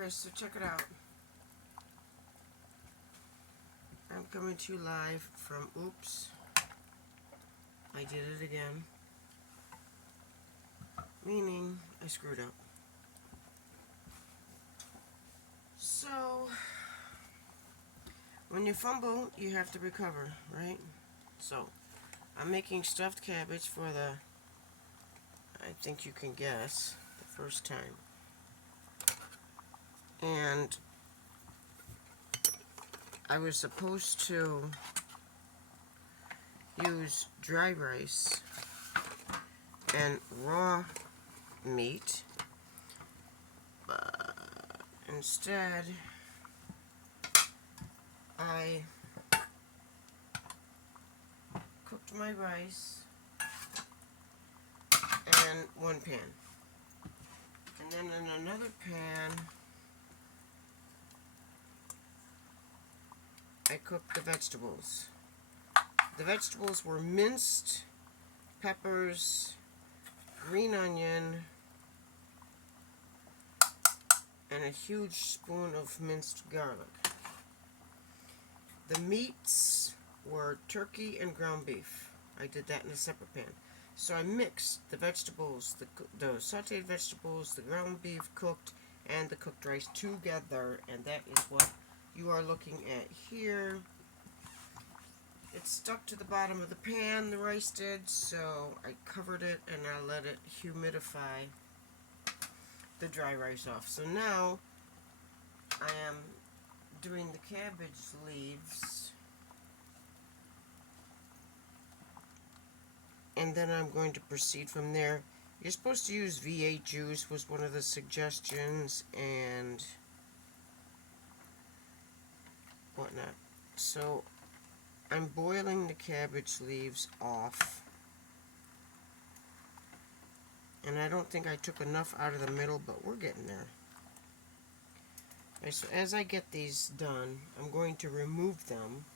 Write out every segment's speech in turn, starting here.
Okay, so check it out. I'm coming to you live from, oops, I did it again. Meaning, I screwed up. So, when you fumble, you have to recover, right? So, I'm making stuffed cabbage for the, I think you can guess, the first time. And I was supposed to use dry rice and raw meat, but instead I cooked my rice in one pan, and then in another pan I cooked the vegetables. The vegetables were minced peppers, green onion, and a huge spoon of minced garlic. The meats were turkey and ground beef. I did that in a separate pan. So I mixed the vegetables, the sauteed vegetables, the ground beef cooked, and the cooked rice together, and that is what you are looking at here. It stuck to the bottom of the pan, the rice did, so I covered it and I let it humidify the dry rice off. So now I am doing the cabbage leaves, and then I'm going to proceed from there. You're supposed to use V8 juice was one of the suggestions and whatnot. So I'm boiling the cabbage leaves off, and I don't think I took enough out of the middle, but we're getting there. Okay, so as I get these done, I'm going to remove them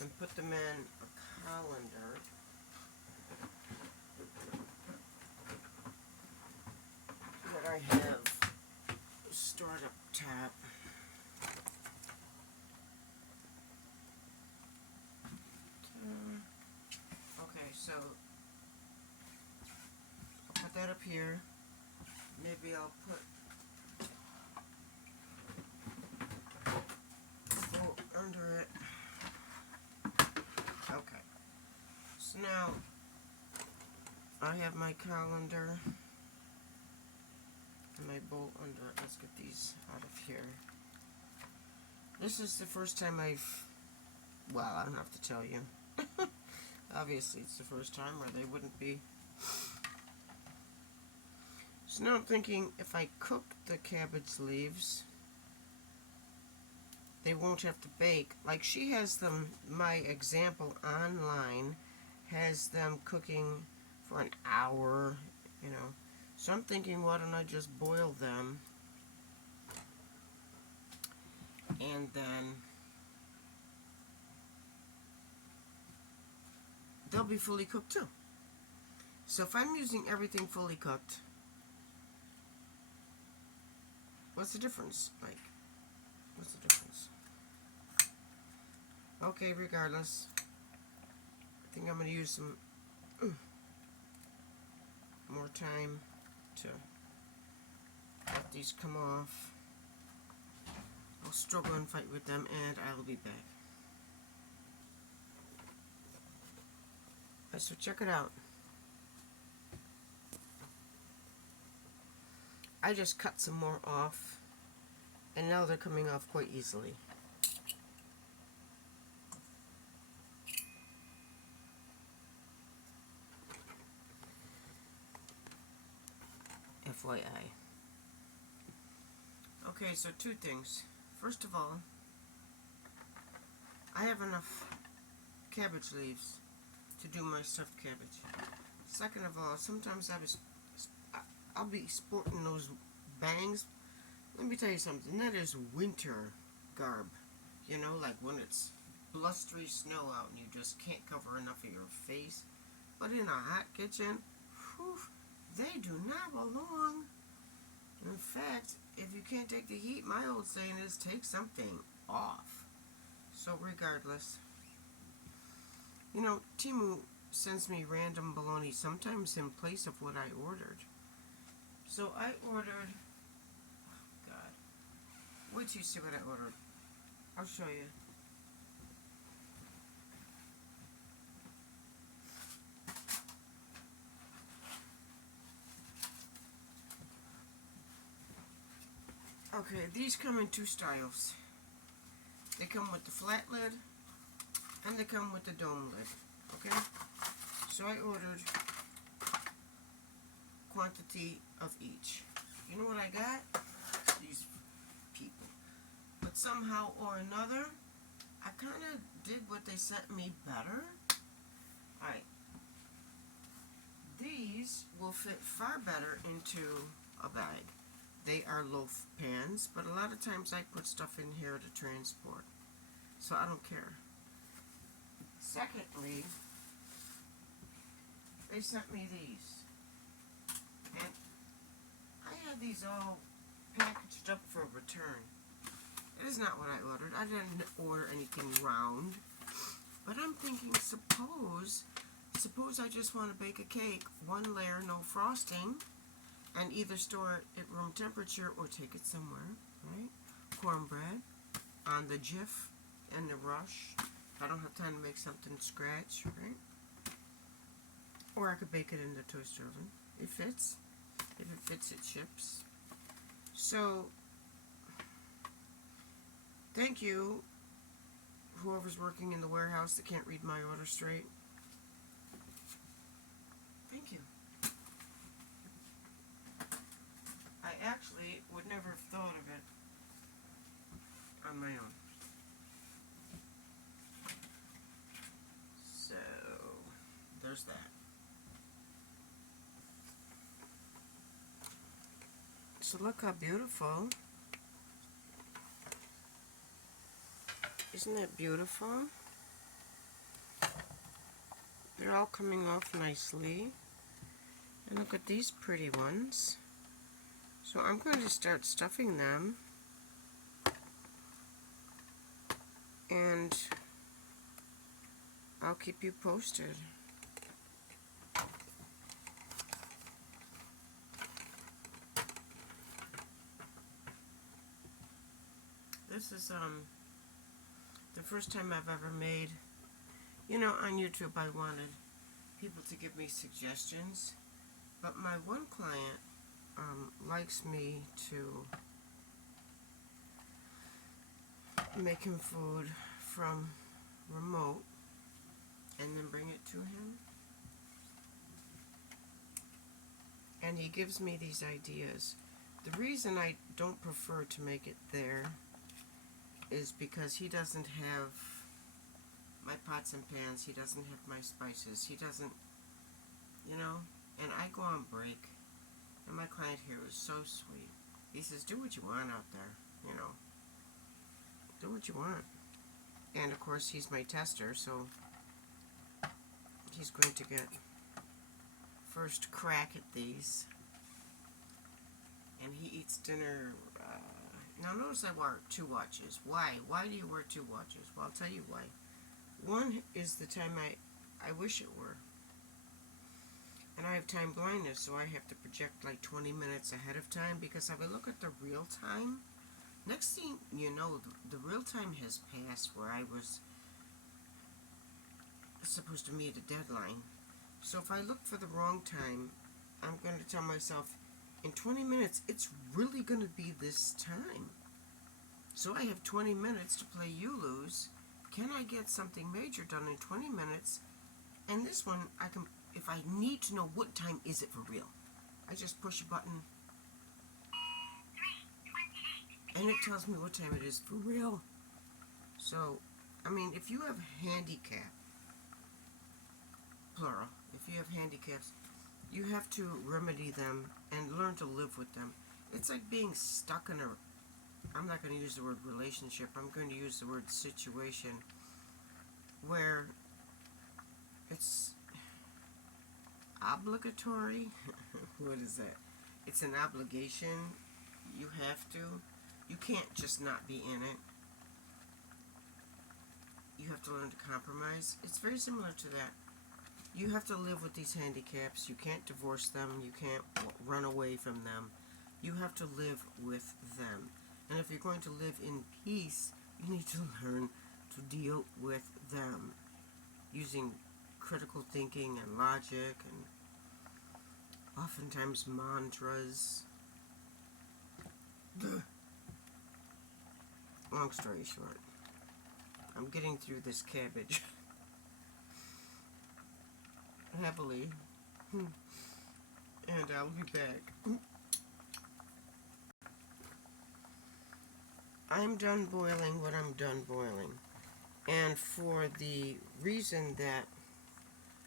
and put them in a colander. That I have stored up top. Okay, so I'll put that up here. Maybe I'll put under it. Okay. So now I have my colander and my bowl under it. Let's get these out of here. This is the first time well, I don't have to tell you. Obviously, it's the first time, or they wouldn't be. So now I'm thinking, if I cook the cabbage leaves, they won't have to bake. Like, she has them, my example online has them cooking for an hour, you know. So I'm thinking, why don't I just boil them, and then they'll be fully cooked too. So if I'm using everything fully cooked, what's the difference? Like, what's the difference? Okay, regardless, I think I'm going to use some more time to let these come off. I'll struggle and fight with them, and I'll be back. So check it out. I just cut some more off, and now they're coming off quite easily. FYI. Okay, so two things. First of all, I have enough cabbage leaves to do my stuffed cabbage. Second of all, sometimes I'll be sporting those bangs. Let me tell you something, that is winter garb. You know, like when it's blustery snow out and you just can't cover enough of your face. But in a hot kitchen, whew, they do not belong. In fact, if you can't take the heat, my old saying is take something off. So regardless, you know, Timu sends me random baloney sometimes in place of what I ordered. So I ordered, God, wait till you see what I ordered. I'll show you. Okay, these come in two styles. They come with the flat lid and they come with the dome lid. Okay? So I ordered quantity of each. You know what I got? These people. But somehow or another, I kind of did what they sent me better. Alright. These will fit far better into a bag. They are loaf pans, but a lot of times I put stuff in here to transport. So I don't care. Secondly, they sent me these. And I had these all packaged up for return. It is not what I ordered. I didn't order anything round. But I'm thinking, suppose I just want to bake a cake, one layer, no frosting, and either store it at room temperature or take it somewhere, right? Cornbread on the jiff and the rush. I don't have time to make something scratch, right? Or I could bake it in the toaster oven. It fits. If it fits, it ships. So, thank you, whoever's working in the warehouse that can't read my order straight. Thank you. I actually would never have thought of it on my own. So, there's that. So look how beautiful. Isn't that beautiful? They're all coming off nicely. And look at these pretty ones. So I'm going to start stuffing them. And I'll keep you posted. This is the first time I've ever made, you know, on YouTube I wanted people to give me suggestions, but my one client likes me to make him food from remote and then bring it to him. And he gives me these ideas. The reason I don't prefer to make it there is because he doesn't have my pots and pans, he doesn't have my spices, he doesn't, you know, and I go on break, and my client here is so sweet. He says, do what you want out there, you know, do what you want. And of course he's my tester, so he's going to get first crack at these. And he eats dinner. Now notice I wear 2 watches. Why? Why do you wear 2 watches? Well, I'll tell you why. One is the time I wish it were. And I have time blindness, so I have to project like 20 minutes ahead of time, because if I look at the real time, next thing you know, the real time has passed where I was supposed to meet a deadline. So if I look for the wrong time, I'm going to tell myself, in 20 minutes, it's really going to be this time. So I have 20 minutes to play You Lose. Can I get something major done in 20 minutes? And this one, I can, if I need to know what time is it for real, I just push a button, and it tells me what time it is for real. So, I mean, if you have handicap, plural, if you have handicaps, you have to remedy them and learn to live with them. It's like being stuck in a, I'm not going to use the word relationship, I'm going to use the word situation, where it's obligatory. What is that? It's an obligation You have to. You can't just not be in it. You have to learn to compromise. It's very similar to that. You have to live with these handicaps. You can't divorce them. You can't run away from them. You have to live with them. And if you're going to live in peace, you need to learn to deal with them using critical thinking and logic and oftentimes mantras. Long story short, I'm getting through this cabbage happily, and I'll be back. I'm done boiling what I'm done boiling, and for the reason that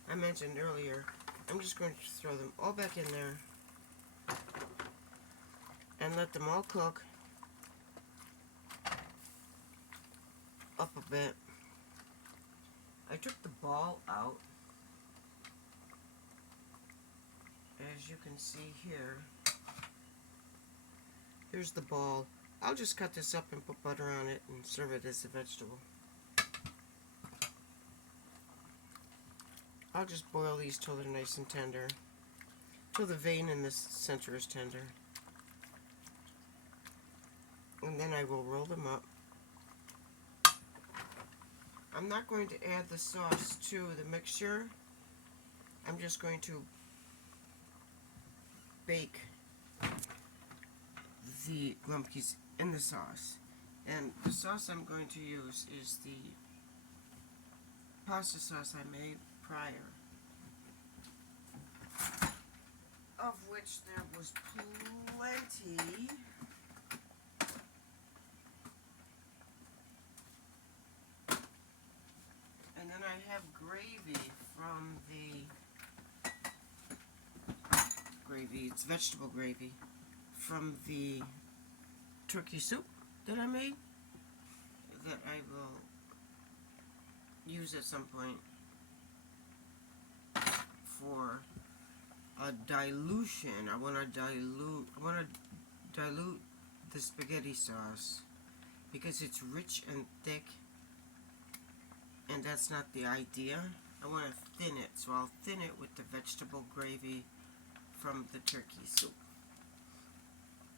I mentioned earlier, I'm just going to throw them all back in there and let them all cook up a bit. I took the ball out, as you can see here. Here's the ball. I'll just cut this up and put butter on it and serve it as a vegetable. I'll just boil these till they're nice and tender, till the vein in the center is tender. And then I will roll them up. I'm not going to add the sauce to the mixture. I'm just going to bake the Grumpkies in the sauce. And the sauce I'm going to use is the pasta sauce I made prior, of which there was plenty. And then I have gravy from it's vegetable gravy from the turkey soup that I made, that I will use at some point for a dilution. I want to dilute the spaghetti sauce because it's rich and thick, and that's not the idea. I want to thin it, so I'll thin it with the vegetable gravy from the turkey soup.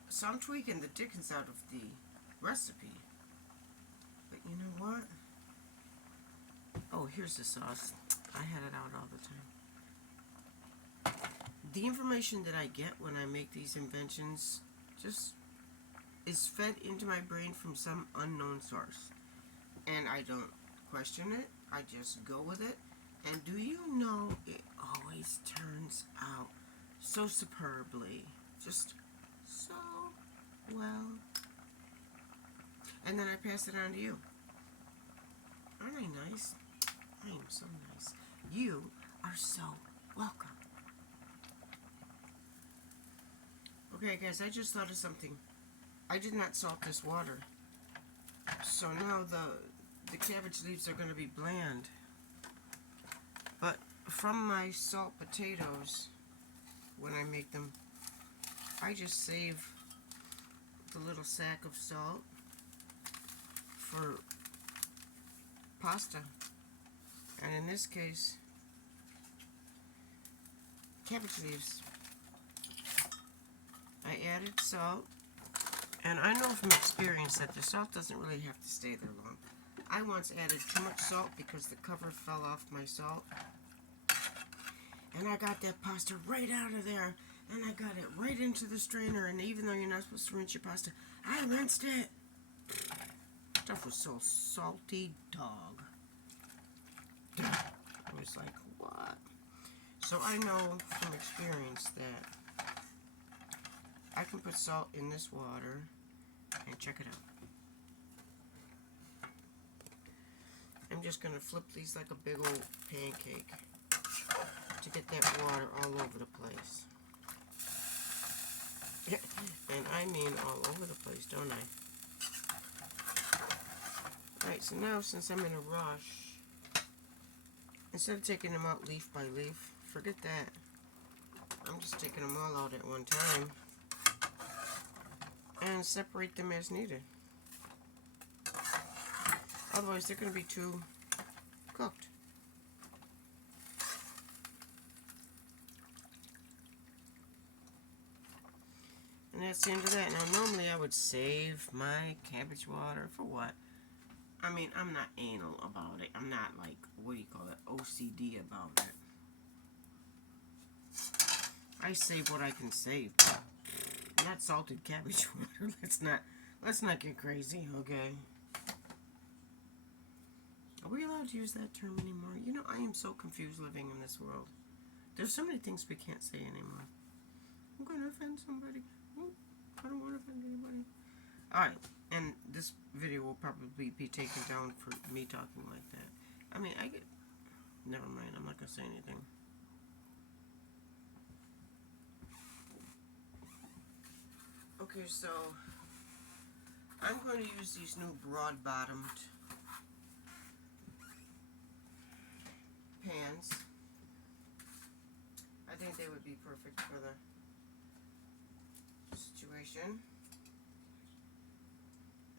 So I'm tweaking the dickens out of the recipe. But you know what? Oh, here's the sauce. I had it out all the time. The information that I get when I make these inventions just is fed into my brain from some unknown source. And I don't question it. I just go with it. And do you know, it always turns out so superbly. Just so well. And then I pass it on to you. Aren't I nice? I am so nice. You are so welcome. Okay, guys, I just thought of something. I did not salt this water. So now the cabbage leaves are going to be bland. But from my salt potatoes, when I make them, I just save the little sack of salt for pasta. And in this case, cabbage leaves. I added salt, and I know from experience that the salt doesn't really have to stay there long. I once added too much salt because the cover fell off my salt, and I got that pasta right out of there, and I got it right into the strainer, and even though you're not supposed to rinse your pasta, I rinsed it. Stuff was so salty, dog. I was like, what? So I know from experience that I can put salt in this water, and check it out. I'm just going to flip these like a big old pancake to get that water all over the place. And I mean all over the place, don't I? Alright, so now since I'm in a rush, instead of taking them out leaf by leaf, forget that. I'm just taking them all out at one time. and separate them as needed. Otherwise, they're going to be too cooked. And that's the end of that. Now, normally I would save my cabbage water for what? I mean, I'm not anal about it. I'm not like, what do you call it, OCD about it. I save what I can save. Not salted cabbage water. Let's not get crazy, okay? Are we allowed to use that term anymore? You know, I am so confused living in this world. There's so many things we can't say anymore. I'm going to offend somebody. I don't want to offend anybody. Alright, and this video will probably be taken down for me talking like that. I mean, never mind, I'm not going to say anything. Okay, so I'm going to use these new broad-bottomed pans. I think they would be perfect for the situation.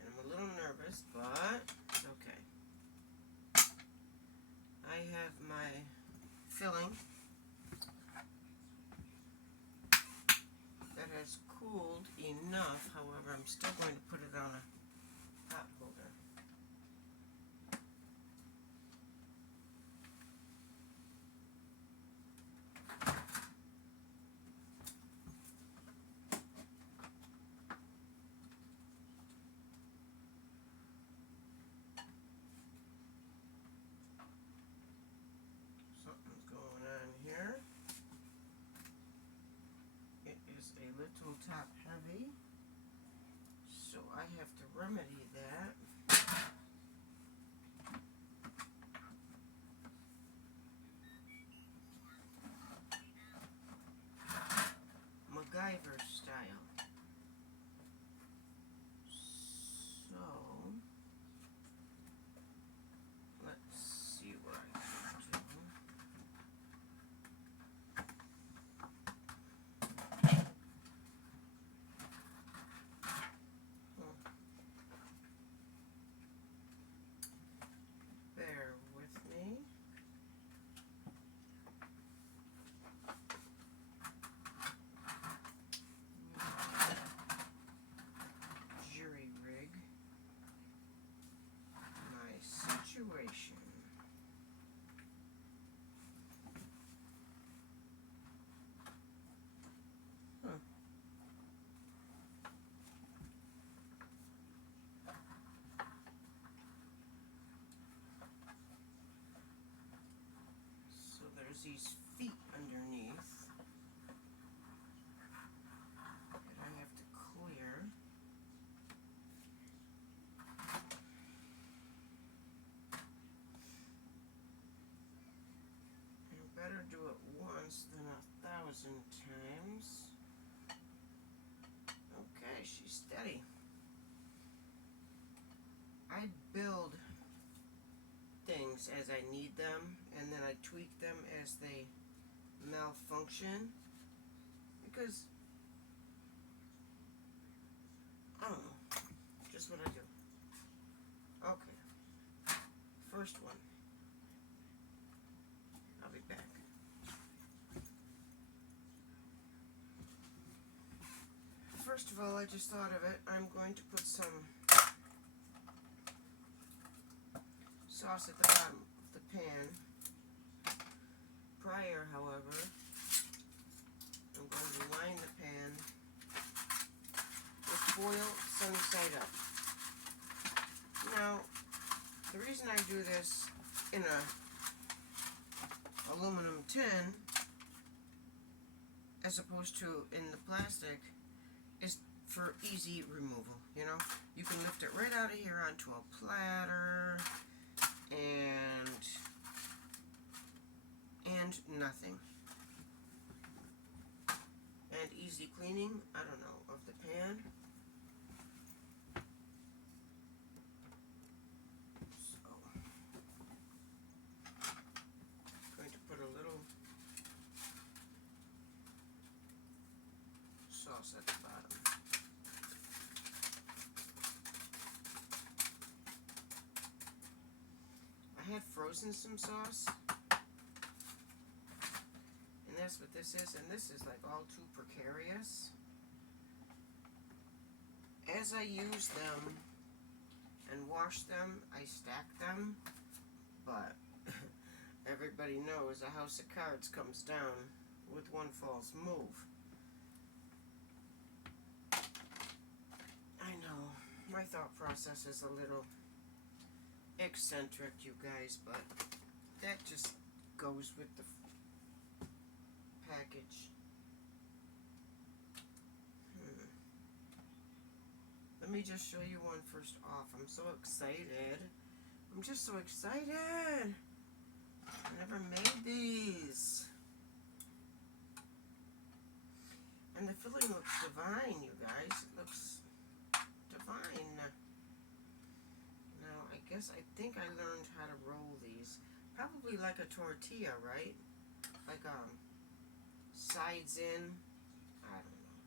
And I'm a little nervous, but it's okay. I have my filling that has cooled enough. However, I'm still going to put it on a pot holder. Something's going on here. It is a little top heavy, so I have to remedy that. MacGyver style. So let's see what I can do. Bear with me. Jury rig my situation. So there's these feet underneath that I have to clear. You better do it once than 1,000 times. Okay, she's steady. I build things as I need them, and then I tweak them as they malfunction, because I don't know, just what I do. Okay, first one. I'll be back. First of all, I just thought of it. I'm going to put some sauce at the bottom of the pan. Prior, however, I'm going to line the pan with foil sunny side up. Now, the reason I do this in a aluminum tin as opposed to in the plastic is for easy removal. You know, you can lift it right out of here onto a platter and nothing. And easy cleaning, I don't know, of the pan. So, I'm going to put a little sauce at the bottom. potatoes in some sauce. And that's what this is, and this is like all too precarious. As I use them and wash them, I stack them, but everybody knows a house of cards comes down with one false move. I know, my thought process is a little eccentric, you guys, but that just goes with the package. Let me just show you one first off. I'm so excited. I'm just so excited. I never made these. And the filling looks divine, you guys. It looks divine. Now, I think I learned how to roll these. Probably like a tortilla, right? Like, sides in. I don't know.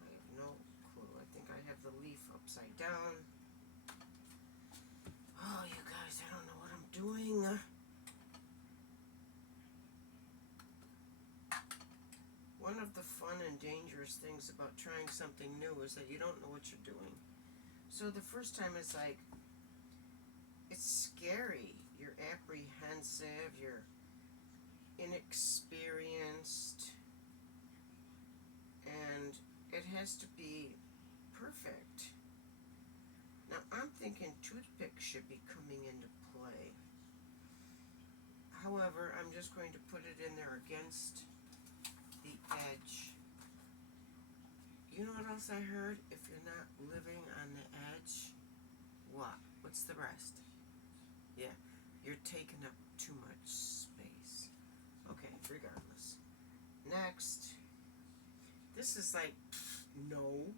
I have no clue. I think I have the leaf upside down. Oh, you guys, I don't know what I'm doing. One of the fun and dangerous things about trying something new is that you don't know what you're doing. So the first time it's like, it's scary. You're apprehensive. You're inexperienced. And it has to be perfect. Now I'm thinking toothpicks should be coming into play. However, I'm just going to put it in there against the edge. You know what else I heard? If you're not living on the edge, what? What's the rest? Yeah, you're taking up too much space. Okay, regardless. Next. This is like, no.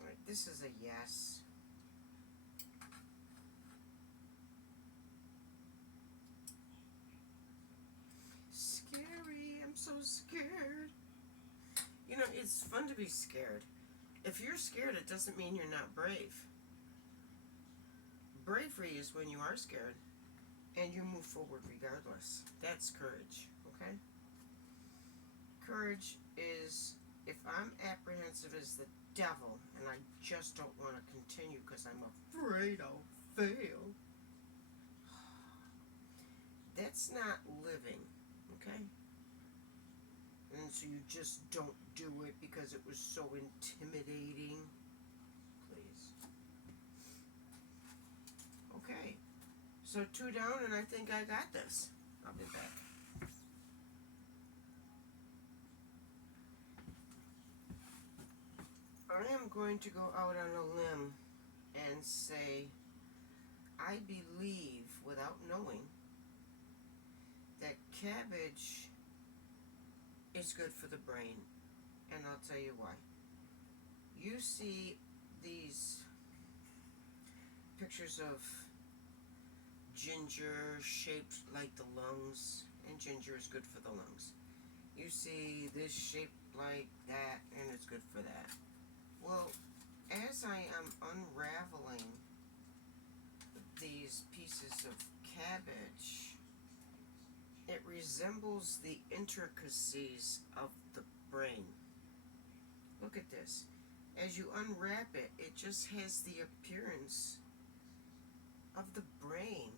Alright, this is a yes. Scary, I'm so scared. You know, it's fun to be scared. If you're scared, it doesn't mean you're not brave. Bravery is when you are scared and you move forward regardless. That's courage, okay? Courage is if I'm apprehensive as the devil and I just don't want to continue because I'm afraid I'll fail. That's not living, okay? And so you just don't do it because it was so intimidating. Please. Okay. So 2 down, and I think I got this. I'll be back. I am going to go out on a limb and say I believe, without knowing, that cabbage is good for the brain. And I'll tell you why. You see these pictures of ginger shaped like the lungs, and ginger is good for the lungs. You see this shaped like that, and it's good for that. Well, as I am unraveling these pieces of cabbage, it resembles the intricacies of the brain. Look at this. As you unwrap it, it just has the appearance of the brain.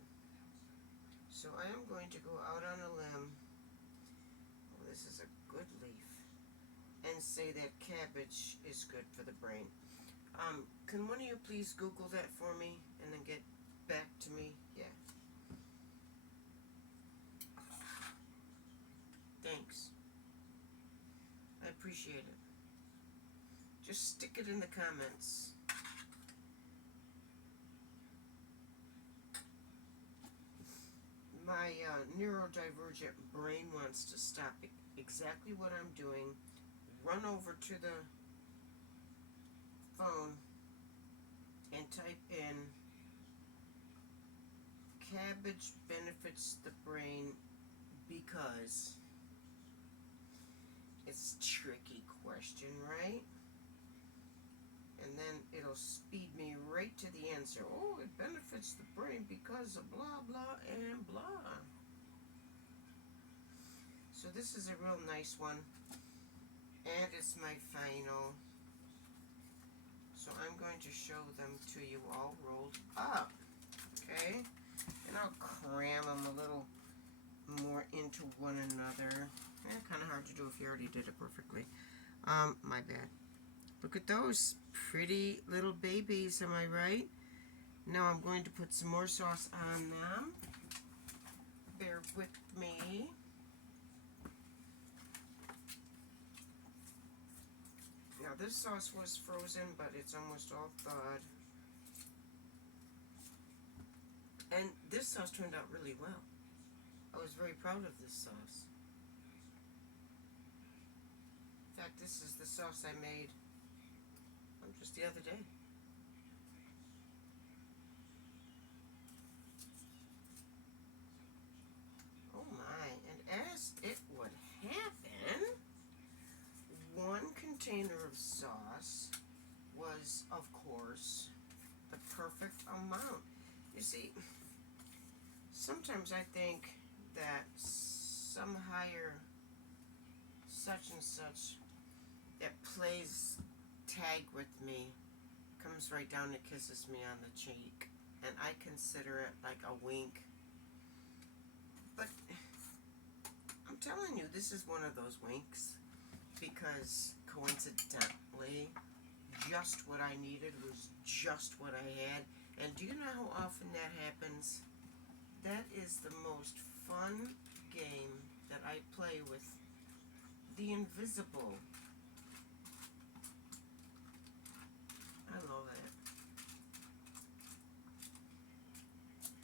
So I am going to go out on a limb. Oh, this is a good leaf. And say that cabbage is good for the brain. Can one of you please Google that for me and then get back to me? Yeah. Thanks. I appreciate it. Just stick it in the comments. My neurodivergent brain wants to stop exactly what I'm doing, run over to the phone and type in cabbage benefits the brain because it's a tricky question, right? And and then it'll speed me right to the answer. Oh, it benefits the brain because of blah, blah, and blah. So this is a real nice one, and it's my final. So I'm going to show them to you all rolled up, okay? And I'll cram them a little more into one another. Kind of hard to do if you already did it perfectly. My bad. Look at those pretty little babies, am I right? Now I'm going to put some more sauce on them. Bear with me. Now this sauce was frozen, but it's almost all thawed. And this sauce turned out really well. I was very proud of this sauce. In fact, this is the sauce I made just the other day. Oh my, and as it would happen, one container of sauce was, of course, the perfect amount. You see, sometimes I think that some higher such and such that plays tag with me comes right down and kisses me on the cheek, and I consider it like a wink. But I'm telling you, this is one of those winks, because coincidentally just what I needed was just what I had. And do you know how often that happens? That is the most fun game that I play with the invisible. I love it.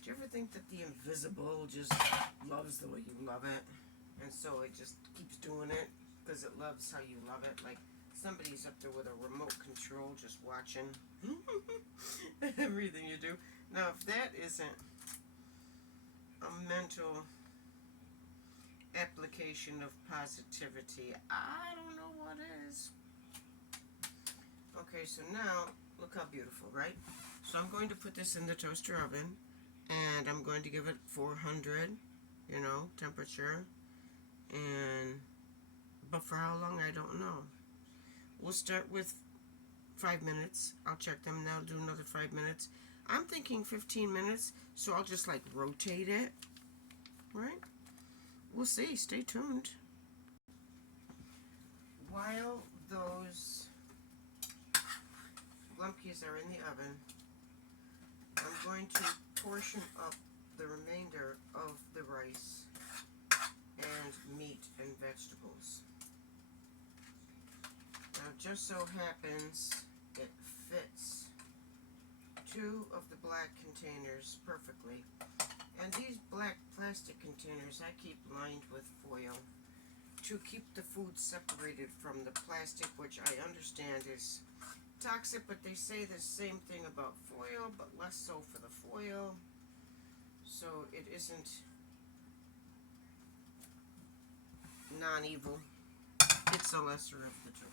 Do you ever think that the invisible just loves the way you love it? And so it just keeps doing it because it loves how you love it? Like somebody's up there with a remote control just watching everything you do. Now, if that isn't a mental application of positivity, I don't know what is. Okay, so now, look how beautiful, right? So I'm going to put this in the toaster oven, and I'm going to give it 400, temperature. But for how long, I don't know. We'll start with 5 minutes. I'll check them now, do another 5 minutes. I'm thinking 15 minutes, so I'll just rotate it, right? We'll see, stay tuned. While those lumpkies are in the oven, I'm going to portion up the remainder of the rice and meat and vegetables. Now, it just so happens it fits 2 of the black containers perfectly. And these black plastic containers I keep lined with foil to keep the food separated from the plastic, which I understand is toxic, but they say the same thing about foil, but less so for the foil. So it isn't non-evil. It's the lesser of the two.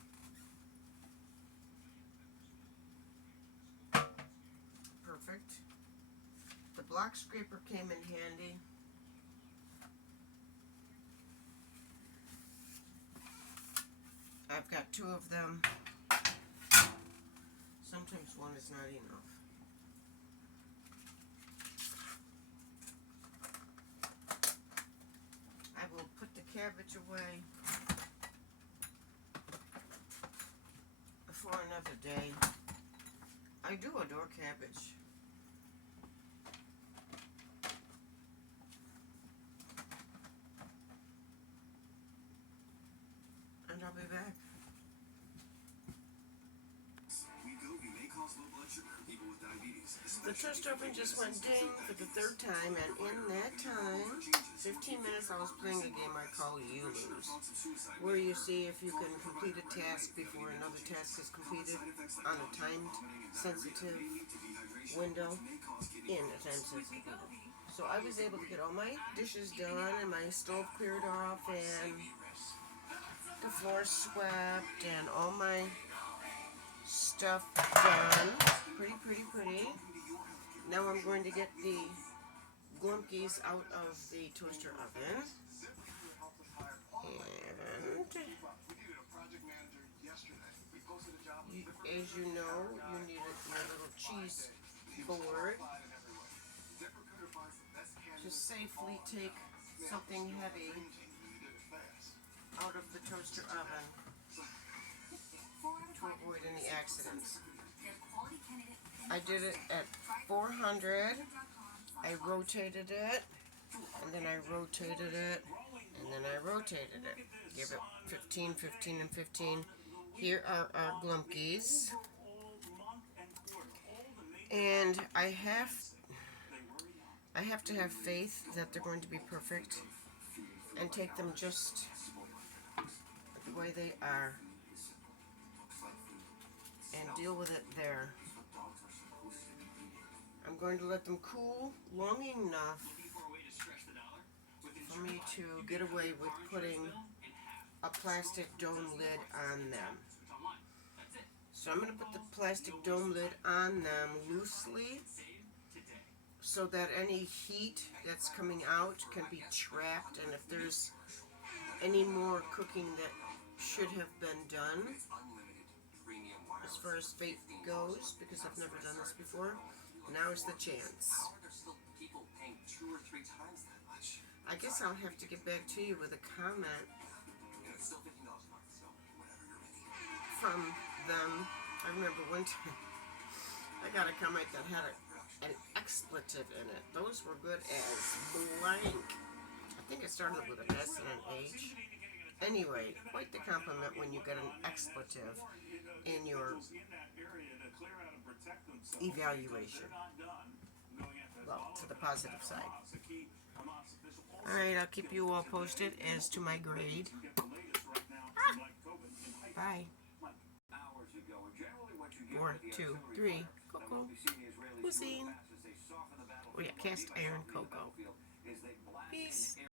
Perfect. The block scraper came in handy. I've got 2 of them. Sometimes one is not enough. I will put the cabbage away for another day. I do adore cabbage. And I'll be back. The toaster oven just went ding for the 3rd time, and in that time, 15 minutes, I was playing a game I call You Lose, where you see if you can complete a task before another task is completed on a time-sensitive window, in a time-sensitive window. So I was able to get all my dishes done, and my stove cleared off, and the floor swept, and all my stuff done. Pretty, pretty, pretty. Now I'm going to get the glumpies out of the toaster oven. And as you know, you need your little cheese board to safely take something heavy out of the toaster oven to avoid any accidents. I did it at 400. I rotated it, and then I rotated it, and then I rotated it. Give it 15, 15, and 15. Here are our glumpies. And I have to have faith that they're going to be perfect and take them just the way they are and deal with it there. I'm going to let them cool long enough for me to get away with putting a plastic dome lid on them. So I'm going to put the plastic dome lid on them loosely so that any heat that's coming out can be trapped, and if there's any more cooking that should have been done, as far as fate goes, because I've never done this before, now is the chance. I guess I'll have to get back to you with a comment from them. I remember one time I got a comment that had an expletive in it. Those were good as blank. I think it started with an S and an H. Anyway, quite the compliment when you get an expletive in your evaluation. Well, to the positive side. Alright, I'll keep you all posted as to my grade. Bye. 4, 2, 3, cocoa. Cuisine. Oh yeah, cast iron cocoa. Peace.